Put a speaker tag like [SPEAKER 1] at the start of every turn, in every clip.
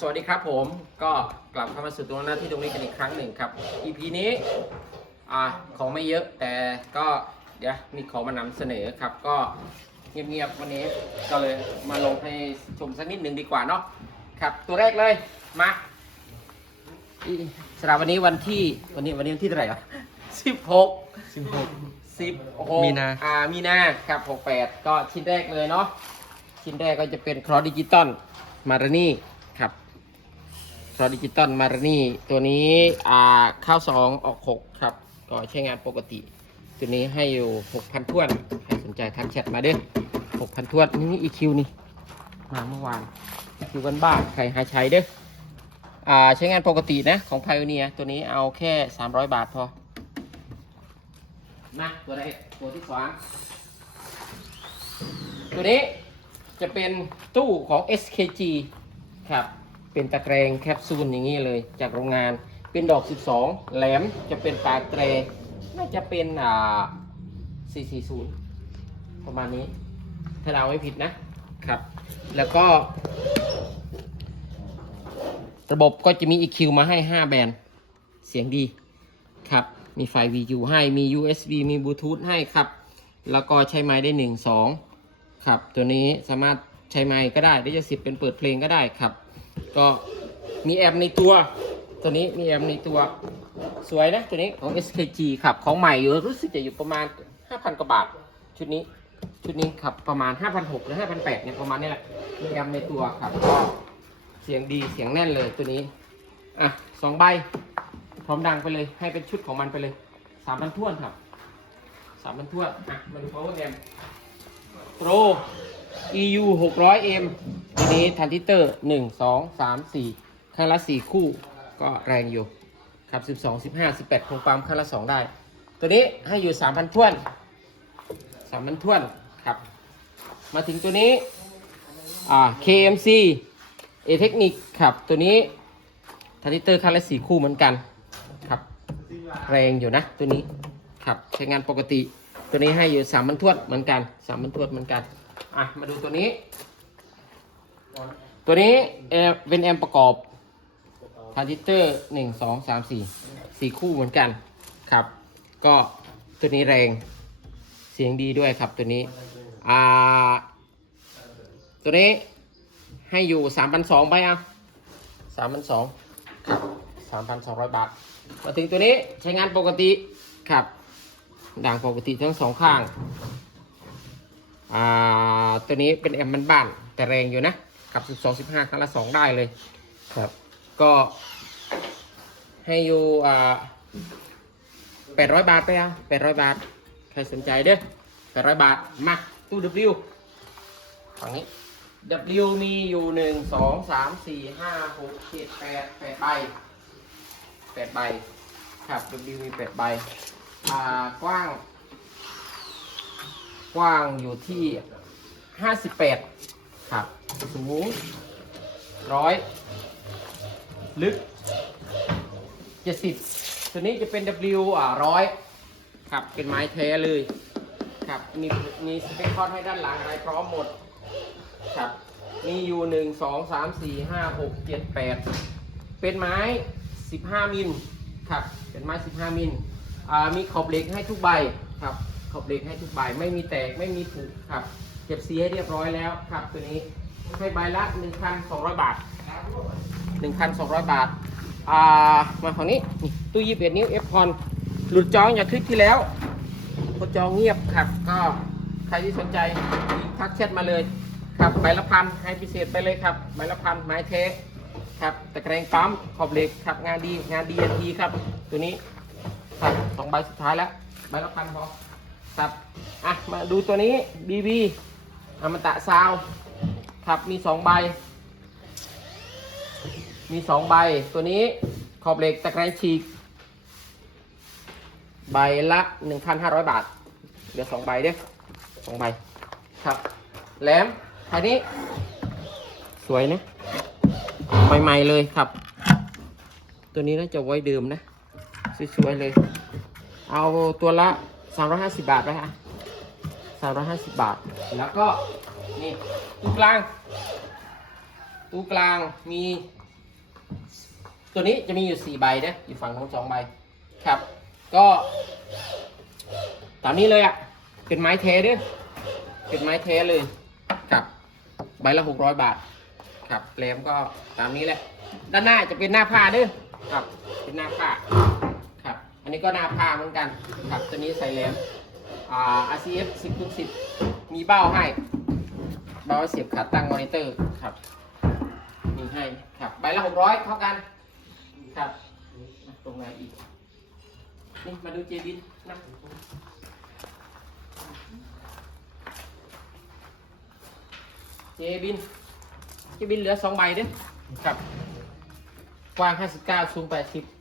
[SPEAKER 1] สวัสดีครับผมก็กลับเข้ามาสู่ตรงหน้าที่ตรงนี้กันอีกครั้งหนึ่งครับ EP นี้อ่าของไม่เยอะแต่ก็เดี๋ยวมีของมานำเสนอครับ ก็เงียบๆวันนี้ก็เลยมาลงให้ชมสักนิดหนึ่งดีกว่าเนาะครับ ตัวแรกเลยมาอีสำหรับวันนี้วันที่วันนี้วันนี้วันที่เท่าไหร่อะสิบหก
[SPEAKER 2] สิบหก
[SPEAKER 1] สิบหก
[SPEAKER 2] มีนา
[SPEAKER 1] อ่ามีนาครับหกแปดก็ชิ้นแรกเลยเนาะชิ้นแรกก็จะเป็นครอสดิจิตอลมารานี่ ครับครอดิจิตอลมารานี่ตัวนี้อ่าเข้าสองออกหกครับ ก็ใช้งานปกติ ตัวนี้ให้อยู่หกพันทวนใครสนใจทักแชทมาเด้อหกพันทวนนี่อีคิวนี่มาเมื่อวานอีคิวกันบ้าใครหาใช้เด้ออ่าใช้งานปกตินะของ p พ o เนียตัวนี้เอาแค่300บาทพอมาตัวแรกตัวที่สองตัวนี้จะเป็นตู้ของ SKG ครับ เป็นตะแกรงแคปซูลอย่างนี้เลยจากโรงงาน เป็นดอก 12 แหลมจะเป็นปากแตรน่าจะเป็นอ่า440 ประมาณนี้ ถ้าเราไม่ผิดนะครับ แล้วก็ ระบบก็จะมี EQ มาให้ 5 แบนเสียงดีครับ มีไฟ VU ให้ มี USB มีบลูทูธให้ครับ แล้วก็ใช้ไม้ได้ 1 2 ครับ ตัวนี้สามารถใช้ไม้ก็ได้ได้จะสิบเป็นเปิดเพลงก็ได้ครับ ก็มีแอมในตัว ตัวนี้มีแอมในตัวสวยนะตัวนี้ของ SKG ครับของใหม่อยู่รู้สึกจะอยู่ประมาณ 5,000กว่าบาท ชุดนี้ชุดนี้ครับประมาณ 5,600หรือ5,800เนี่ยประมาณนี้แหละมีแอมในตัวครับก็เสียงดีเสียงแน่นเลยตัวนี้อะสองใบพร้อมดังไปเลยให้เป็นชุดของมันไปเลยสามพันท้วนครับสามพันท้วนอะมาดู power amp pro EU 600M ทีนี้ทันทิเตอร์1 2 3 4ข้างละ4คู่ก็แรงอยู่ครับ12 15 18คงปั๊มข้างละ2ได้ ตัวนี้ให้อยู่3,000ท้วน3,000ท้วนครับ มาถึงตัวนี้อ่า KMC A Technic ครับตัวนี้ทันทิเตอร์ข้างละ4คู่เหมือนกันครับ แรงอยู่นะตัวนี้ครับใช้งานปกติตัวนี้ให้อยู่สามบรรทวดเหมือนกันสามบรรทวดเหมือนกัน อะ มาดูตัวนี้ ตัวนี้เอ่อเป็นแอมป์ประกอบทรานซิสเตอร์หนึ่งสองสามสี่สี่คู่เหมือนกันครับ ก็ตัวนี้แรงเสียงดีด้วยครับตัวนี้อ่าตัวนี้ให้อยู่สามพันสองไปอะสามพันสองครับสามพันสองร้อยบาท มาถึงตัวนี้ใช้งานปกติครับด่างปกติทั้งสองข้าง อ่า ตัวนี้เป็นแอมมันบ้านๆแต่แรงอยู่นะ กับ12 15ครั้งละ2ได้เลยครับ ก็ให้อยู่อ่า800บาทไปอะ800บาท ใครสนใจเด้อ800บาท มาตู้ W ฝั่งนี้ W มีอยู่1 2 3 4 5 6 7 8 8ใบ8ใบครับ W มี8ใบอ่ากว้าง กว้างอยู่ที่58 ครับสูงร้อยลึก70ตัวนี้จะเป็น W อ่าร้อยครับเป็นไม้แท้เลยครับมีมีสเปคคอนให้ด้านหลังอะไรพร้อมหมดครับมีอยู่หนึ่งสองสามสี่ห้าหกเจ็ดแปดเป็นไม้15มิลครับเป็นไม้15มิลอ่ามีขอบเหล็กให้ทุกใบครับ บเหล็กให้ทุกใบไม่มีแตกไม่มีผุครับ เก็บสีให้เรียบร้อยแล้วครับ ตัวนี้ให้ใบละ1,200 บาท 1,200 บาทอ่ามาฝั่งนี้นี่ตู้21 นิ้ว F พอนหลุดจองจาคลิปที่แล้วกดจองเงียบครับก็ใครที่สนใจทักแชทมาเลยครับใบละพันให้พิเศษไปเลยครับใบละพันไม้เทสครับตะแกรงปั๊มขอบเหล็กครับงานดีงานดีนทีครับ ตัวนี้ครับสองใบสุดท้ายแล้วใบละพันพอ ครับอะมาดูตัวนี้บีบีอมตะซาวครับมีสองใบ มีสองใบ ตัวนี้ขอบเหล็กตะแกรงฉีก ใบละ1,500บาทเหลือสองใบเด้อสองใบ ครับ แหลมทีนี้ สวยนะใหม่ๆเลยครับ ตัวนี้น่าจะไว้เดิมนะ สวยๆเลย เอาตัวละ 350บบาทไปฮะ350บบาท แล้วก็นี่ตู้กลาง ตู้กลางมี ตัวนี้จะมีอยู่สี่ใบนะอยู่ฝั่งของสองใบครับ ก็ตามนี้เลยอะ่ะ เป็นไม้เทด้วยเป็นไม้เทเลยครับใบละหกร้อยบาทครับแรมก็ตามนี้แหละ ด้านหน้าจะเป็นหน้าผ้าด้วยครับ เป็นหน้าผ้า อันนี้ก็นาผ้าเหมือนกันครับตัวนี้ใส่แรมอ่า RCF 10คูณ10 มีเบ้าให้ เบ้าเสียบขาตั้งมอนิเตอร์ครับมีให้ครับใบละหกร้อยเท่ากันครับตรงไหนอีก นี่มาดูเจบินนะเจบินเจบินเหลือสองใบเด้ครับกว้าง 59 สูง 80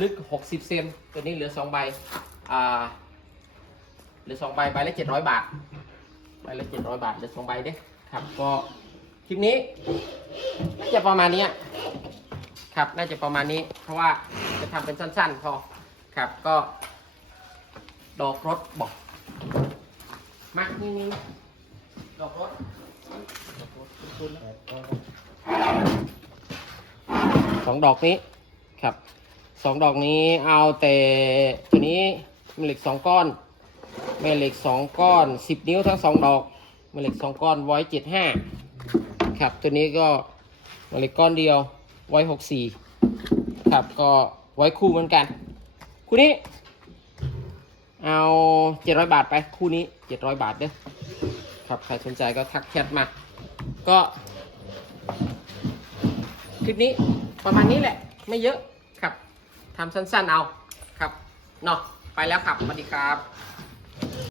[SPEAKER 1] ลึก 60 เซนตัวนี้เหลือสองใบ อ่า เหลือสองใบ ใบละ 700 บาท ใบละ 700 บาท เหลือสองใบเด้อครับ ก็คลิปนี้น่าจะประมาณนี้ครับ น่าจะประมาณนี้ เพราะว่าจะทำเป็นสั้น ๆ พอ ครับ ก็ ดอกรถบอกมานี่นี่ดอกรถดอกรถคุ้นๆนะสองดอกนี้ครับ สองดอกนี้เอาแต่ตัวนี้แม่เหล็กสองก้อนแม่เหล็กสองก้อนสิบนิ้วทั้งสองดอกแม่เหล็กสองก้อนไว้เจ็ดห้าครับตัวนี้ก็แม่เหล็กก้อนเดียวไว้หกสี่ครับก็ไว้คู่เหมือนกัน คู่นี้ เอาเจ็ดร้อยบาทไปคู่นี้เจ็ดร้อยบาทเด้อครับใครสนใจก็ทักแชทมาก็คลิปนี้ประมาณนี้แหละ ไม่เยอะ ทำสั้นๆเอาครับเนาะไปแล้วครับสวัสดีครับ